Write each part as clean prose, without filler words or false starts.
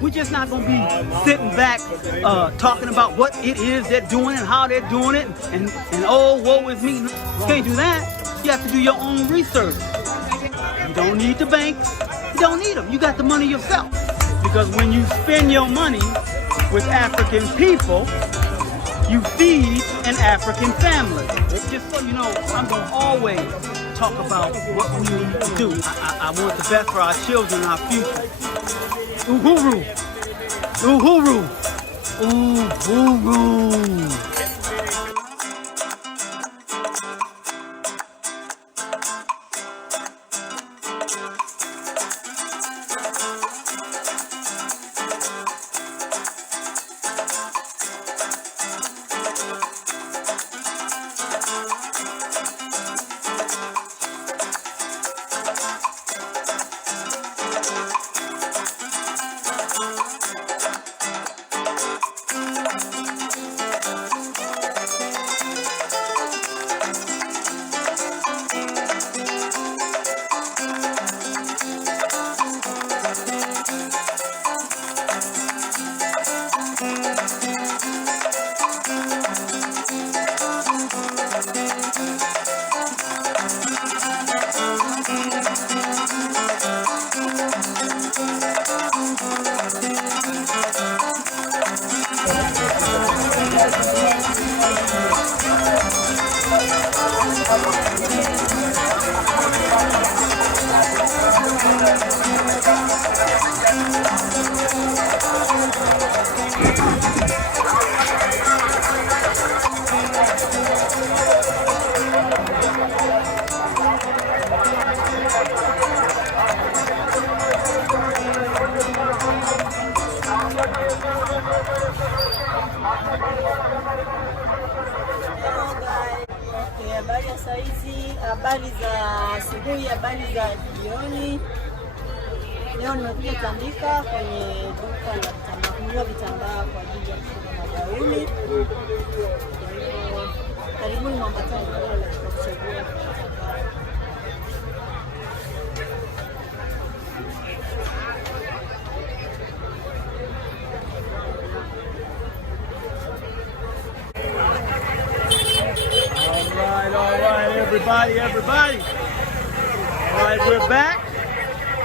We're just not going to be sitting back talking about what it is they're doing and how they're doing it and oh, woe is me. You can't do that. You have to do your own research. You don't need the banks. You don't need them. You got the money yourself. Because when you spend your money with African people, you feed an African family. Just so you know, I'm going to always talk about what we need to do. I want the best for our children and our future. Uhuru. Uhuru. Uhuru. Habari za asubuhi, habari za jioni. Leo nimekuja Tandika kwenye duka la vitambaa, kununua vitambaa kwa ajili ya kushona magauni. Kwa hivyo karibuni mwambatane kwa kuchagua. Everybody. All right, we're back.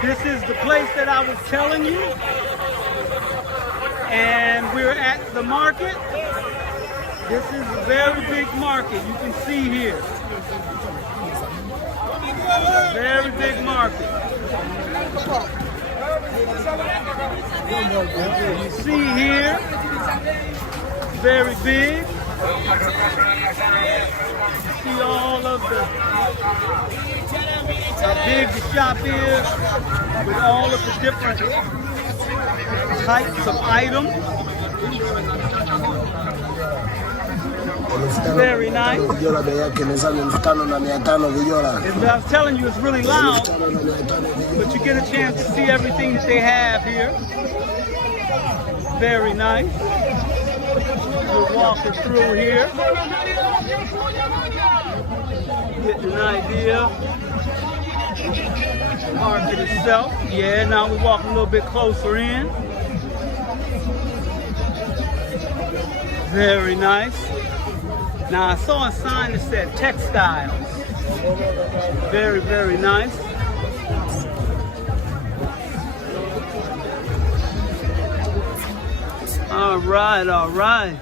This is the place that I was telling you. And we're at the market. This is a very big market. You can see here. Very big market. You see here. Very big. See all of how big the shop is with all of the different types of items. Very nice. As I was telling you, it's really loud, but you get a chance to see everything that they have here. Very nice. We're walking through here. Getting an idea. The market itself. Yeah, now we're walking a little bit closer in. Very nice. Now I saw a sign that said textiles. Very, very nice. All right, all right.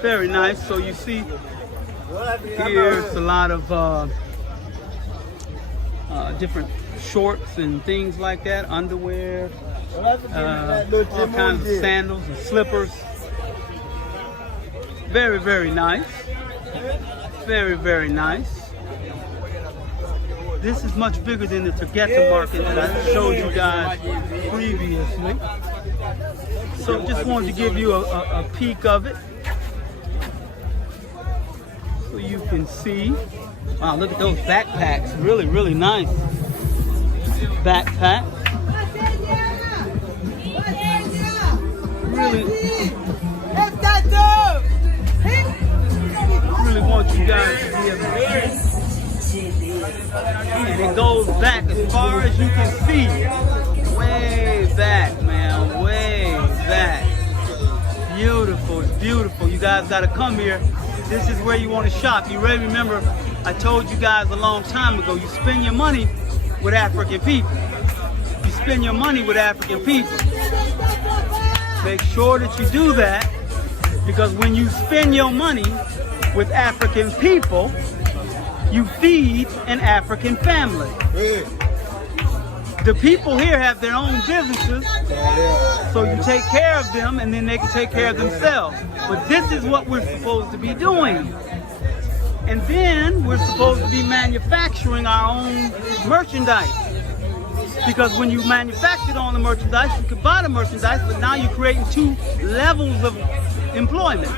Very nice. So you see here's a lot of different shorts and things like that, underwear, all kinds of sandals and slippers. Very, very nice. Very, very nice. This is much bigger than the Tandika market that I showed you guys previously. So just wanted to give you a peek of it so you can see. Wow, look at those backpacks. Really, really nice backpack. Really. you guys to be able to see. And it goes back as far as you can see. Way back, man, way back. Beautiful, it's beautiful. You guys gotta come here. This is where you want to shop. You really remember I told you guys a long time ago, you spend your money with African people. You spend your money with African people. Make sure that you do that, because when you spend your money with African people, you feed an African family. The people here have their own businesses, so you take care of them and then they can take care of themselves. But this is what we're supposed to be doing. And then we're supposed to be manufacturing our own merchandise. Because when you manufacture all the merchandise, you can buy the merchandise, but now you're creating two levels of employment.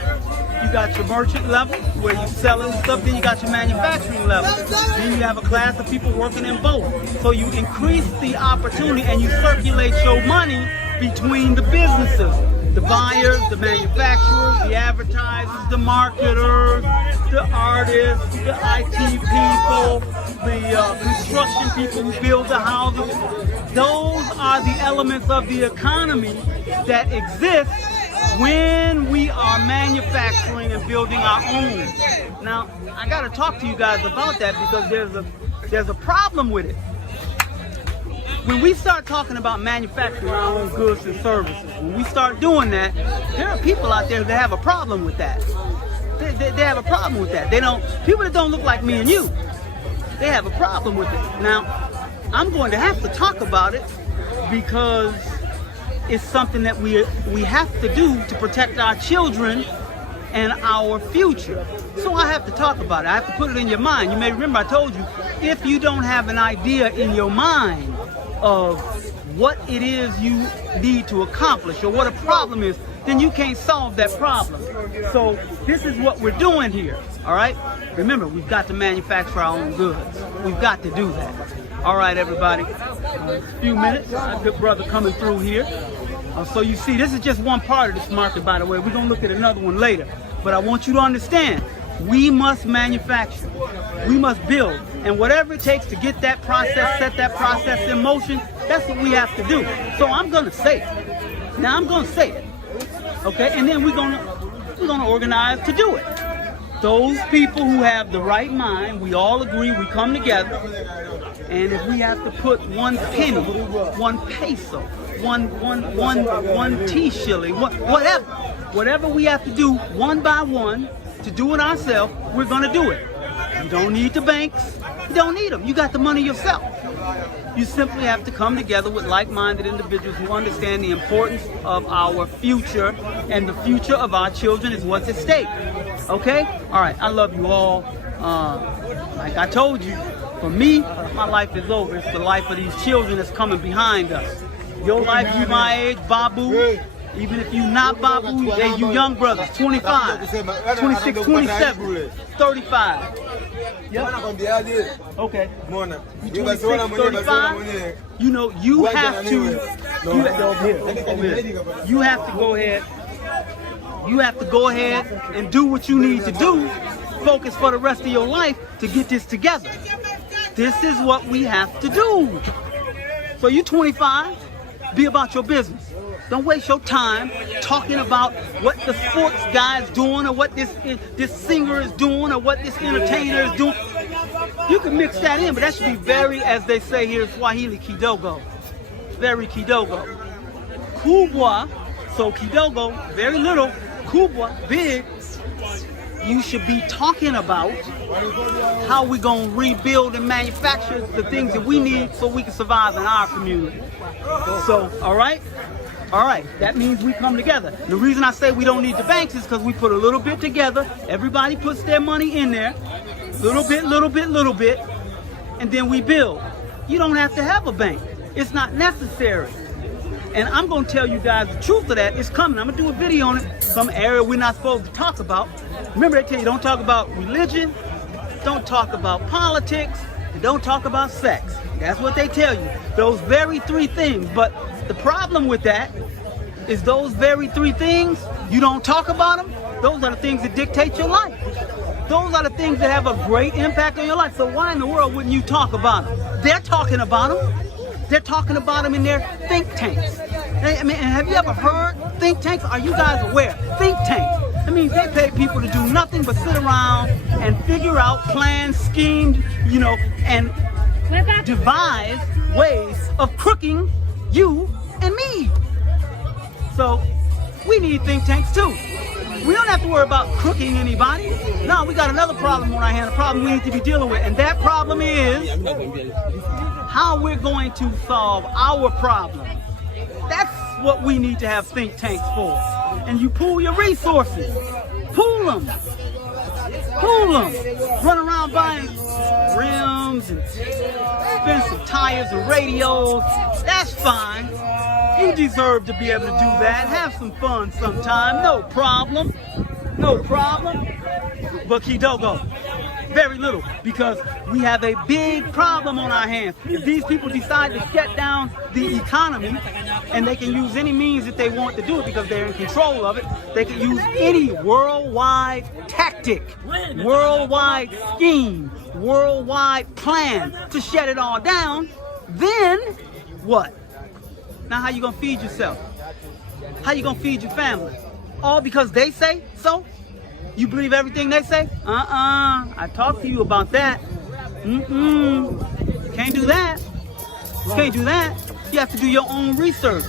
You got your merchant level, where you're selling stuff, then you got your manufacturing level. Then you have a class of people working in both. So you increase the opportunity and you circulate your money between the businesses. The buyers, the manufacturers, the advertisers, the marketers, the artists, the IT people, the construction people who build the houses. Those are the elements of the economy that exist when we are manufacturing and building our own. Now, I got to talk to you guys about that, because there's a problem with it. When we start talking about manufacturing our own goods and services, when we start doing that, there are people out there that have a problem with that. They have a problem with that. People that don't look like me and you, they have a problem with it. Now, I'm going to have to talk about it, because it's something that we have to do to protect our children and our future. So I have to talk about it. I have to put it in your mind. You may remember I told you, if you don't have an idea in your mind of what it is you need to accomplish or what a problem is, then you can't solve that problem. So this is what we're doing here, all right? Remember, we've got to manufacture our own goods. We've got to do that. All right, everybody, a few minutes, our good brother coming through here. So you see, this is just one part of this market, by the way. We're gonna look at another one later. But I want you to understand, we must manufacture, we must build, and whatever it takes to get that process, set that process in motion, that's what we have to do. So I'm gonna say it. Now I'm gonna say it, okay? And then we're gonna organize to do it. Those people who have the right mind, we all agree, we come together, and if we have to put one penny, one peso, one tea shilling, whatever we have to do one by one to do it ourselves, we're gonna do it. You don't need the banks, you don't need them. You got the money yourself. You simply have to come together with like-minded individuals who understand the importance of our future, and the future of our children is what's at stake. Okay? All right, I love you all. Like I told you, for me, my life is over. It's the life of these children that's coming behind us. Your life, you my age, Babu. Even if you not Babu, hey, you young brothers, 25, 26, 27, 35. Yep. Okay. You 26, 35. You know, you have to, you have to go ahead. You have to go ahead and do what you need to do. Focus for the rest of your life to get this together. This is what we have to do. So you 25, be about your business. Don't waste your time talking about what the sports guy is doing, or what this singer is doing, or what this entertainer is doing. You can mix that in, but that should be very, as they say here in Swahili, kidogo. Very kidogo. Kubwa, so kidogo, very little. Kubwa, big. You should be talking about how we're going to rebuild and manufacture the things that we need so we can survive in our community. So, all right? All right, that means we come together. The reason I say we don't need the banks is because we put a little bit together. Everybody puts their money in there. Little bit, little bit, little bit. And then we build. You don't have to have a bank. It's not necessary. And I'm going to tell you guys the truth of that. It's coming. I'm going to do a video on it. Some area we're not supposed to talk about. Remember, they tell you don't talk about religion, don't talk about politics, and don't talk about sex. That's what they tell you. Those very three things. But the problem with that is those very three things, you don't talk about them. Those are the things that dictate your life. Those are the things that have a great impact on your life. So why in the world wouldn't you talk about them? They're talking about them. They're talking about them in their think tanks. I mean, have you ever heard think tanks? Are you guys aware? Think tanks. That means they pay people to do nothing but sit around and figure out, plan, scheme, and devise ways of crooking you and me. So we need think tanks too. We don't have to worry about crooking anybody. No, we got another problem on our hand, a problem we need to be dealing with. And that problem is how we're going to solve our problem. That's what we need to have think tanks for. And you pool your resources. Pool them. Pool them. Run around buying rims and expensive tires and radios. That's fine. You deserve to be able to do that. Have some fun sometime. No problem. No problem. But Kidogo, very little, because we have a big problem on our hands. If these people decide to shut down the economy, and they can use any means that they want to do it because they're in control of it, they can use any worldwide tactic, worldwide scheme, worldwide plan to shut it all down, then what? Now how you gonna feed yourself? How you gonna feed your family? All because they say so? You believe everything they say? I talked to you about that. Can't do that. Can't do that. You have to do your own research.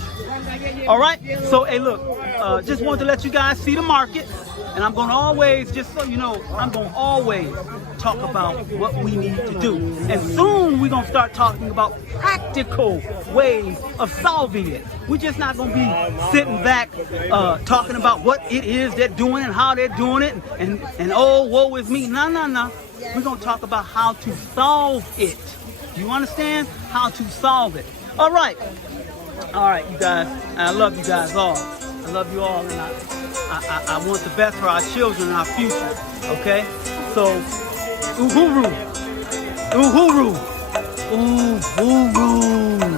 All right? So, hey, look, just wanted to let you guys see the market. And I'm going to always, just so you know, I'm going to always talk about what we need to do. And soon we're going to start talking about practical ways of solving it. We're just not going to be sitting back talking about what it is they're doing and how they're doing it and oh, woe is me. No. We're going to talk about how to solve it. You understand? How to solve it. All right, you guys. I love you guys all. I love you all, and I want the best for our children and our future, okay? So, uhuru, uhuru, uhuru.